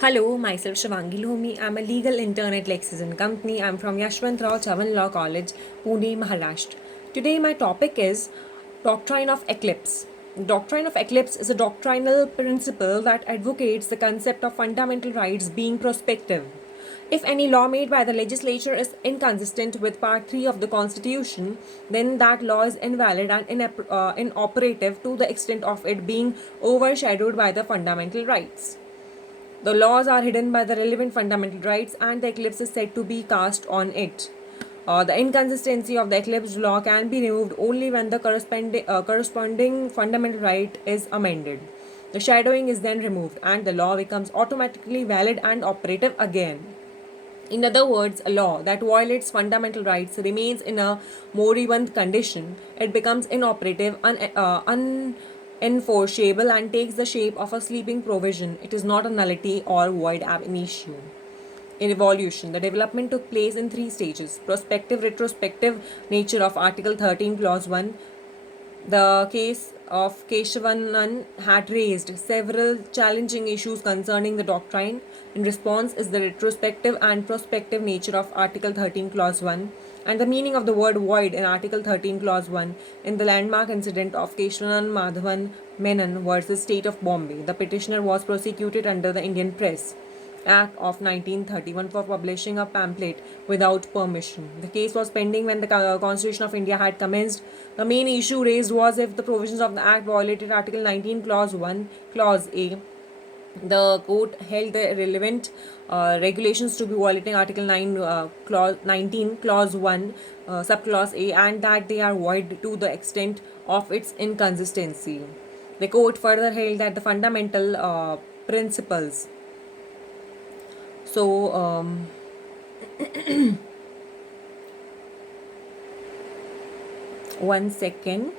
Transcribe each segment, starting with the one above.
Hello, myself Shivangi Lohmi. I'm a legal intern at Lexington Company. I'm from Yashwantrao Chavan Law College, Pune, Maharashtra. Today, my topic is Doctrine of Eclipse. Doctrine of eclipse is a doctrinal principle that advocates the concept of fundamental rights being prospective. If any law made by the legislature is inconsistent with Part 3 of the Constitution, then that law is invalid and inoperative to the extent of it being overshadowed by the fundamental rights. The laws are hidden by the relevant fundamental rights, and the eclipse is said to be cast on it. The inconsistency of the eclipse law can be removed only when the corresponding fundamental right is amended. The shadowing is then removed, and the law becomes automatically valid and operative again. In other words, a law that violates fundamental rights remains in a moribund condition. It becomes inoperative, unenforceable, and takes the shape of a sleeping provision. It is not a nullity or void ab initio. In evolution, the development took place in three stages: prospective, retrospective nature of Article 13, Clause 1. The case of Keshavanan had raised several challenging issues concerning the doctrine. In response is the retrospective and prospective nature of Article 13, Clause 1, and the meaning of the word void in Article 13, Clause 1 in the landmark incident of Keshavanan Madhavan Menon versus State of Bombay. The petitioner was prosecuted under the Indian Press Act of 1931 for publishing a pamphlet without permission. The case was pending when the Constitution of India had commenced. The main issue raised was if the provisions of the Act violated Article 19, Clause 1, Clause A. The court held the relevant regulations to be violating Article 9, Clause 19, Clause 1, Subclause A, and that they are void to the extent of its inconsistency. The court further held that the fundamental principles. So, one second.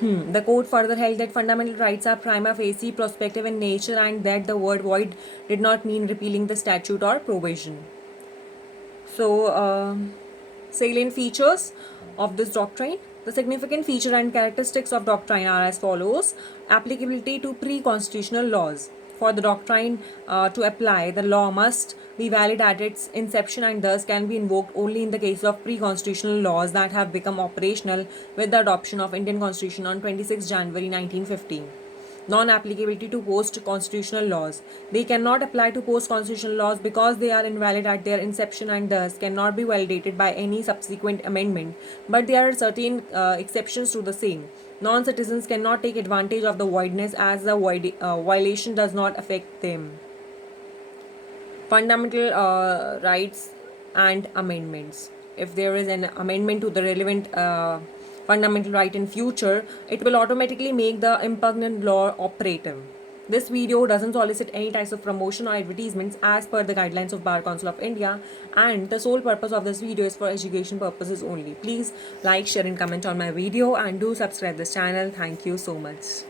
The court further held that fundamental rights are prima facie prospective in nature and that the word void did not mean repealing the statute or provision. So, salient features of this doctrine. The significant feature and characteristics of doctrine are as follows: applicability to pre-constitutional laws. For the doctrine to apply, the law must be valid at its inception and thus can be invoked only in the case of pre-constitutional laws that have become operational with the adoption of Indian Constitution on 26 January 1915. Non-applicability to post-constitutional laws. They cannot apply to post-constitutional laws because they are invalid at their inception and thus cannot be validated by any subsequent amendment, but there are certain exceptions to the same. Non-citizens cannot take advantage of the voidness as the violation does not affect them. Fundamental rights and amendments. If there is an amendment to the relevant fundamental right in future, it will automatically make the impugnant law operative. This video doesn't solicit any types of promotion or advertisements as per the guidelines of Bar Council of India, and the sole purpose of this video is for education purposes only. Please like, share and comment on my video and do subscribe this channel. Thank you so much.